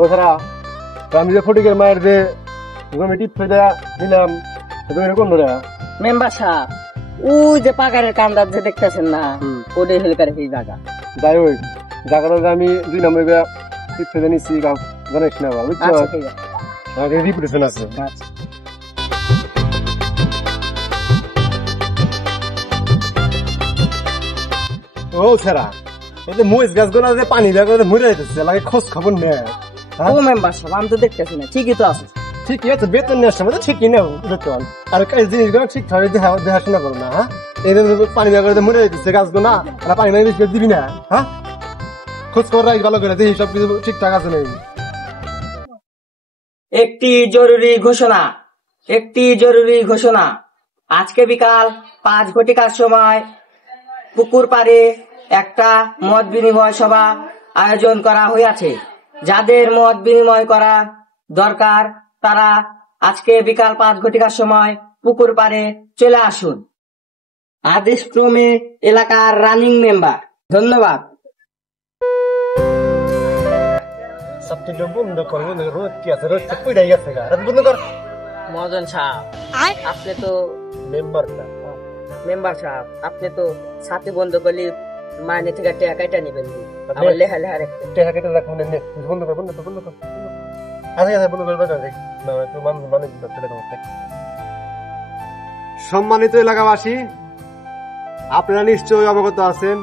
ও ছাড়া আমি যে ফটিকের মায়ের যে আমি টিপ ফেলে দিলাম কোন ধরে মেম্বার সাহেব ওই যে পাকারের কান্দার যে দেখতেছেন না ওটাই হেলকার এই জায়গা যাই হোক জায়গাটা আমি 2 নম্বর টিপ ফেলে নিচ্ছি জানিস না বুঝছো রিপুটেশন আছে ও ছাড়া এই যে মহিষ গাছগুলো যে পানি দেওয়া মরে যাইতেছে লাগে খোঁজ খবর নেই ও মেম্বার সাহেব আমি তো দেখতেছি না ঠিকই তো আছে ঠিকই আছে বেতন নেওয়ার সময় তো ঠিকই নেও বেতন আর এই জিনিসগুলো ঠিকঠাক দেখাশোনা করো না হ্যাঁ এই পানি দেওয়া করে মরে যাইতেছে গাছগুলো না আর পানি বেশি করে দিবি না হ্যাঁ খোঁজ খবর রাখ ভালো করে দেখি সবকিছু ঠিকঠাক আছে নাকি একটি জরুরি ঘোষণা আজকে বিকাল 5 ঘটিকার সময় পুকুর পাড়ে একটা মত বিনিময় সভা আয়োজন করা হয়েছে। যাদের মত বিনিময় করা দরকার তারা আজকে বিকাল 5 ঘটিকার সময় পুকুর পাড়ে চলে আসুন। আদেশ ক্রমে এলাকার রানিং মেম্বার। ধন্যবাদ। মহাজন সাহেব আপনি তো মেম্বার সাহেব আপনি তো সাথে বন্ধ করলে মাইনে থেকে টাকা কাটা নেবেন আমার লেখা লেখা রাখতে টাকা কেটে রাখুন বন্ধ কর আচ্ছা বন্ধ করে সম্মানিত এলাকাবাসী আপনারা নিশ্চয়ই অবগত আছেন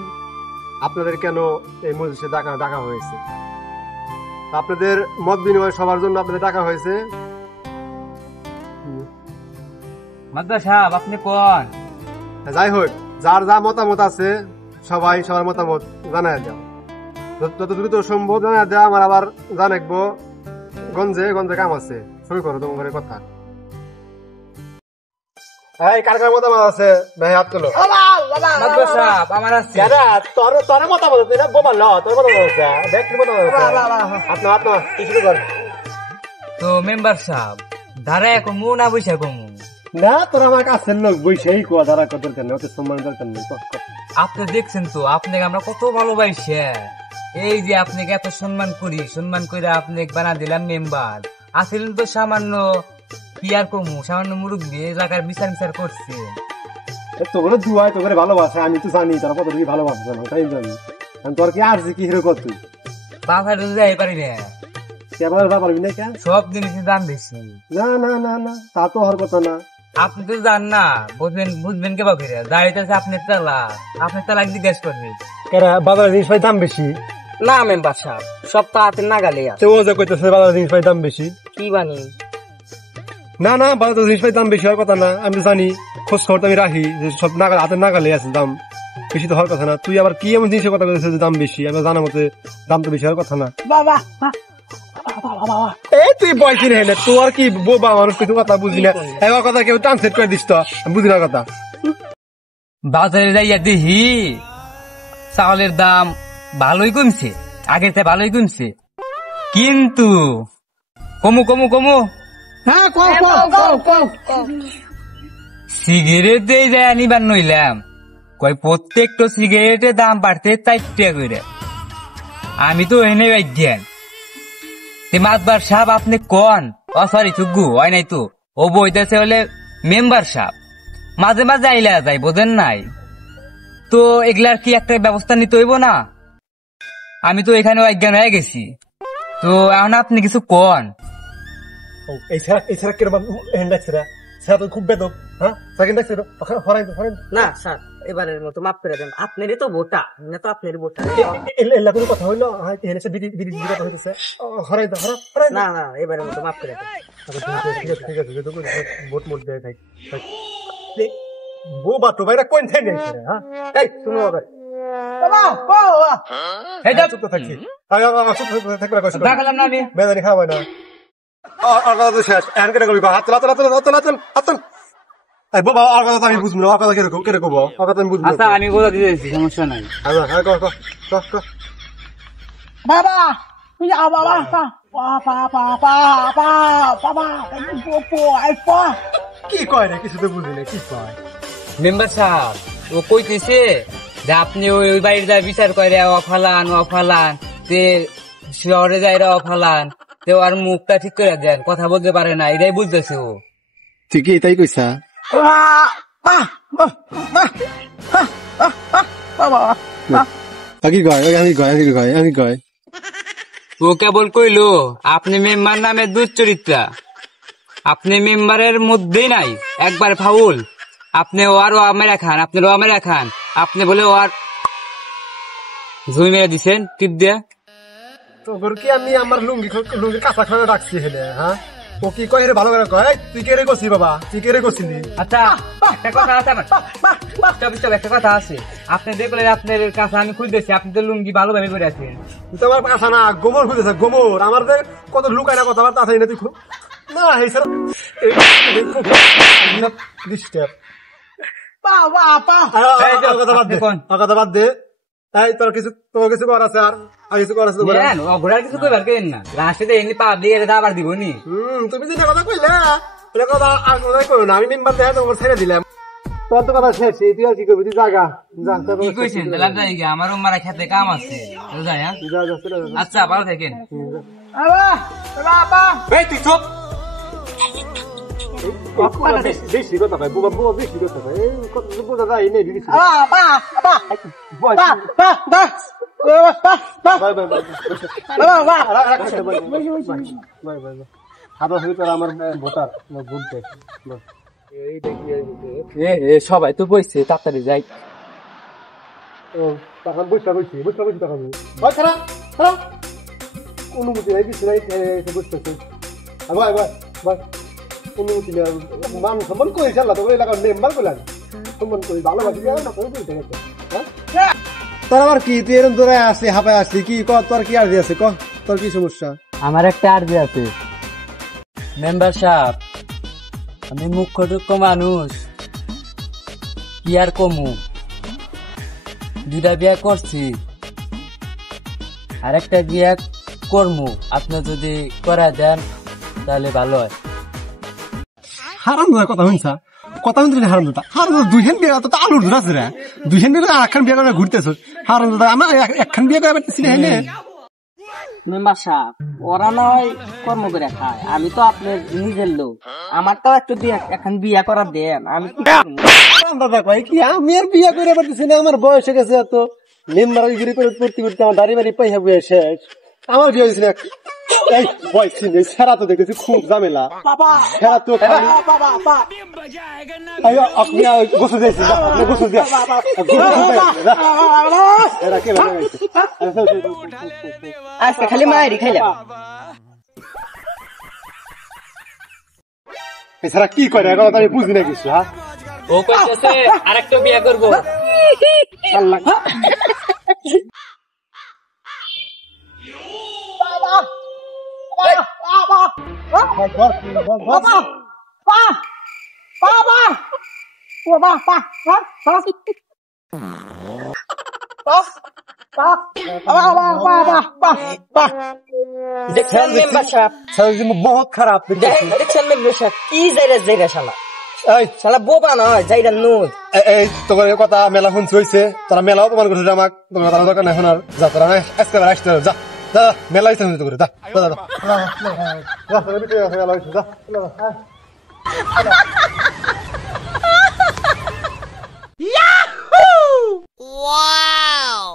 আপনাদের কেন এই মজলিসে ডাকা হয়েছে। আপনাদের মত বিনিময় সবার জন্য আপনাদের ডাকা হয়েছে। আপনি কোন যাই হোক যার যা মতামত আছে সবাই সবার মতামত জানায় দাও যত দ্রুত সম্ভব জানায় দেওয়া আমার আবার জানাকবো গঞ্জে কাম আছে শুরু করো তোমার কথা কার কার মতামত আছে ভাই হাত তোলো আমার আছে তোর মতামত আছে না বোমা ল তোর মতামত আছে দেখ মতামত আছে আপনার শুরু কর তো মেম্বার সাহেব ধারা এখন মু না বৈশা কমু না তোর আমার কাছের লোক বৈশাই কোয়া ধারা কত দরকার নেই ওকে সম্মান দরকার নেই আপনি দেখছেন তো আপনাকে আমরা কত ভালোবাসি এই যে আপনাকে এত সম্মান করে আপনি বানা দিলাম মেম্বার আসলেন তো সামান্য পিয়ার কমু সামান্য মুরব্বী এলাকার বিচার করছে তোর দুয়ায় তোকে ভালোবাসে আমি তো জানি তারা কত বেশি ভালোবাসে না তাই জানি তোর কি আর কি হিরো কর তুই বাসায় যাই পারি না কেবল পারবি না কেন সব জিনিসের দাম বেশি না না না না তা তো হওয়ার কথা না আপনি তো জান না বুঝবেন কে বাকি দাঁড়িয়ে আপনার তালাক জিজ্ঞেস করবে বাজারের জিনিস দাম বেশি না মেম্বার সাহেব সব তো হাতের নাগালে আছে ও যে কইতেছে বাজারের জিনিস দাম বেশি কি বানি না না বাজারের জিনিস দাম বেশি হওয়ার কথা না আমি তো জানি খোঁজ খবর আমি রাখি যে সব হাতের নাগালে আছে দাম বেশি তো হওয়ার কথা না তুই আবার কি এমন জিনিসের কথা বলছিস যে দাম বেশি আমি জানার মতে দাম তো বেশি হওয়ার কথা না বাবা এই তুই বলছি না তোর কি বোবা মানুষ কিছু কথা বুঝি না এবার কথা কেউ ট্রান্সলেট করে দিস তো বুঝি না কথা বাজারে যাইয়া দেখি চাউলের দাম ভালোই কমছে আগের চেয়ে ভালোই কমছে কিন্তু কমু হ্যাঁ সিগারেট দিয়ে যায় আনিবার নইলাম কয় প্রত্যেকটা সিগারেটের দাম বাড়তে 4 টাকা করে আমি তো এনে জ্ঞান মাতবার সাহেব আপনি কন সরি চুগ্গু হয় নাই তো ও বইতেছে হলে মেম্বার সাহেব মাঝে মাঝে আইলা যায় বোঝেন নাই তো এগুলার কি একটা ব্যবস্থা নিতে হইব না আমি তো এখানে অজ্ঞান হয়ে গেছি তো এখন আপনি কিছু কন এছাড়া কিরকম তো খুব বেদব হ্যাঁ না স্যার এবারের মতো মাফ করে দেন আপনারই তো ভোটা না তো আপনারই ভোটা এলা কোনো কথা হইলো কথা হইতেছে না না এবারের মতো মাফ করে দেন ঠিক আছে ভোট মোট দেয় থাক বউ বাটো বাইরা কোন থেকে গেছে হ্যাঁ এই শুনো আবার বাবা বাবা এই যা চুপ থাকি থাকবে কষ্ট দেখালাম না আমি মেদানি খাওয়া না আর কথা শেষ এন করে কবি হাত তোলা এই বাবা আর কথা আমি বুঝবো না আর কথা কেরে কব আর কথা আমি বুঝবো আচ্ছা আমি কথা দিয়েছি সমস্যা নাই আচ্ছা হ্যাঁ ক বাবা তুই বাবা বাবা কি কয় রে কিছু তো বুঝি না কি কয় মেম্বার সাহেব ও কইতেছে যে আপনি ওই বাড়ির যা বিচার করে অফালান তে শহরে যাই অফালান তো আর মুখটা ঠিক করে দেন, কথা বলতে পারে না, এটাই বুঝতেছে ও। ঠিকই তাই কইছা। ও কেবল কইলো আপনি মেম্বার নামে দুশ্চরিত্রা, আপনি মেম্বারের মধ্যেই নাই, একবার ফাউল। আপনি ও আর ও মেরা খান, আপনি ও মেরা খান, আপনি বলে ও আর জুই মেরে দিছেন টিপ দিয়া। তোর কি আমি আমার লুঙ্গি কাঁচা খানে রাখছি হেলে, হ্যাঁ? ও কি কয় রে ভালো করে কয়, তুই কে রে করছি বাবা, তুই কে রে করছিলি? আচ্ছা একটা কথা আছে আমার, একটা কথা আছে। আপনি দেখলেন আপনার কাছে আমি খুঁজতেছি, আপনি তো লুঙ্গি ভালোভাবে করে আছেন। তুই তো আমার কাঁচা না, গোমর খুঁজেছে, গোমর। আমার যে কত লুকায় না কথাবার্তা আছে না, তুই না এই স্যার ডিস্টার্ব। কথা বাদ দে। তাই তোর কিছু করার আছে, আর কিছু করার আছে? ঘোড়ার কিছু কইবার কেন না, লাস্টে এমনি পাপ দিয়ে দাবার দিব নি। তুমি যেটা কথা কইলে কথা আর কথা কইও না, আমি মেম্বার দেয়া তোমার ছেড়ে দিলাম। তোর তো কথা শেষ, তুই আর কি করবি? তুই জাগা কি কইছেন? আমারও মারা খেতে কাম আছে, যাই। আচ্ছা ভালো থাকেন। তুই চুপ। বেশি কথা ভাই, বুবা বেশি কথা ভাই, বোঝা যায় নেই। আমার ভোটার ভোট দেয় সবাই তো বইছে, তাড়াতাড়ি যাই। তখন বুঝতে তখন অনুমতি নাই, কিছু নাই, বুঝতেছে অনুমতি নেই। মান সম্মান করে চাল্লা তো এলাকার মেম্বার করলেন, সম্মান করি ভালোবাসি। তোর আবার কি, তুই এরকম দৌড়ায় আসলি, হাঁপায় আসলি কি? তোর কি আর্জি আছে? তোর কি সমস্যা? আমার একটা আর্জি আছে মেম্বার সাহেব, আমি মুখ্য মানুষ, কি আর কমু, 2টা বিয়া করছি, আর একটা বিয়া করমু, আপনি যদি করে দেন তাহলে ভালো হয়। হারাম কথা শুনছা, কথা শুনতে হারাম হারাম দুইখান বিয়ে তো আলুর ধরা আছে রে, দুইখান বিয়ে একখান বিয়ে করে ঘুরতেছ। হারাম আমার একখান বিয়ে করে চিনে মেম্বার সাহেব, ওরা নয় কর্ম করে খায়, আমি তো আপনার নিজের লোক, আমার তো একটু এখন বিয়া করার দেন। আমি দাদা কয় কি, আমি আর বিয়ে করে পারতেছি না, আমার বয়স হয়ে গেছে এত, মেম্বার করে করতে করতে আমার দাড়ি বাড়ি পয়সা বয়ে শেষ। আমার বিয়ে হয়েছিল এই বয়স সেরা তো দেখেছি খুব ঝামেলা, সেরা তো আপনি গোসল দিয়েছি, আপনি গোসল দিয়া আজকে খালি মায়েরই খাইলাম। এছাড়া কি করে এখন আমি বুঝি না কিছু। হ্যাঁ, ও কইতেছে আরেকটা বিয়ে করবো। বহুত খারাপ কি যাইরা শালা বোবা নয়, যাইরা নুদ। এই তোমার কথা মেলা শুনছি হয়েছে, তোরা মেলা অপমান করছে আমাকে, তোমার কথা দরকার নাই শোনার। যা তোরা আজকে আসতে যা, যা মেলা হয়েছে করে যা। Wow!